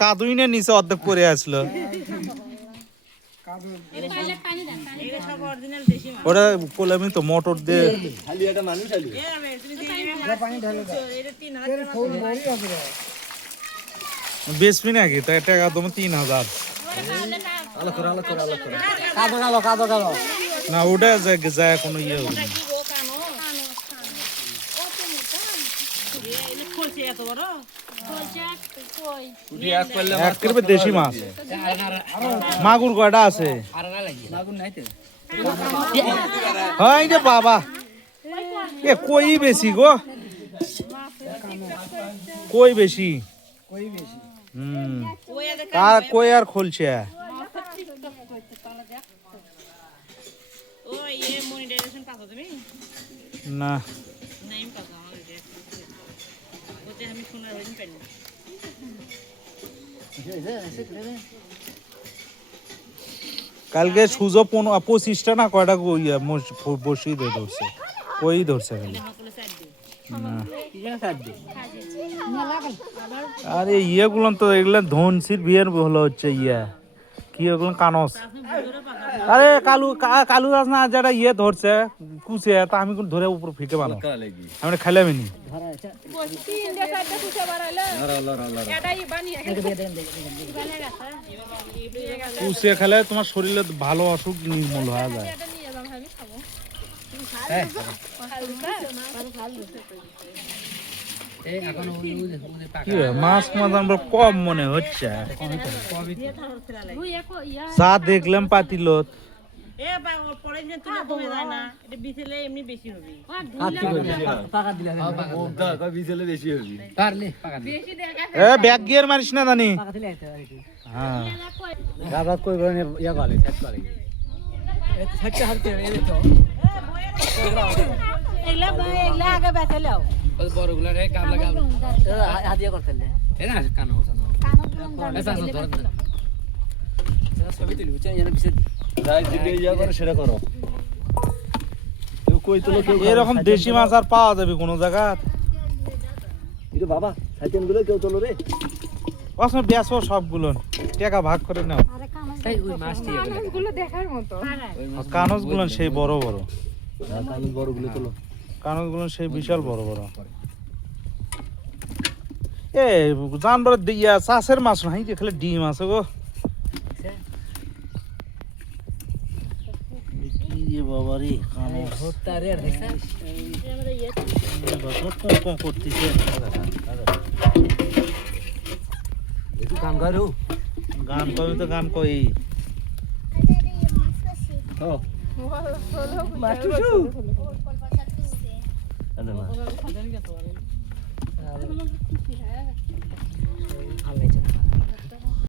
কাদুই না নিচে অর্ধেক পরে আসলো। ওটা কলামি তো মোটর দিয়ে বেচবি নাকি? তো এটা একদম 3000 না, ওটা যায় কোনো ইয়ে হবে না। দেশি মাছ মাগুর কয়টা আছে? হ্যাঁ যে বাবা এ কই বেশি গো, কই বেশি। কার কই আর খুলছে না। কালকে সুজো 25টা না কয়টা বসি ধরছে, কই ধরছে খালি। আরে ইয়েগুলো তো এগুলো ধনসির বিয়ের ভালো হচ্ছে ইয়া কি ওগুলো কানস। আরে কালু গাছ না যেটা ইয়ে ধরছে কুচে, তা আমি ধরে উপর ফিকে বানো আমি খাইলাম নি। কুচে খেলে তোমার শরীরে ভালো অসুখ নির্মূল হয়ে যায়। মাছ আমরা কম মনে হচ্ছে, যা দেখলাম পাতিলত। ব্যাগ গিয়ার মারিস না জানি। এরকম দেশি মাছ আর পাওয়া যাবে কোন জায়গা? বাবা সাইকেলগুলো কেউ তোলো রে, বেচো সবগুলো, টাকা ভাগ করে নাও। কানস গুলো সেই বড় বড়, কানস গুলো সেই বিশাল বড় বড়। এ জানবার দিয়া চাষের মাছ নাই যে খালি ডিম আছে গো। বাবারে গান কবি তো গান কই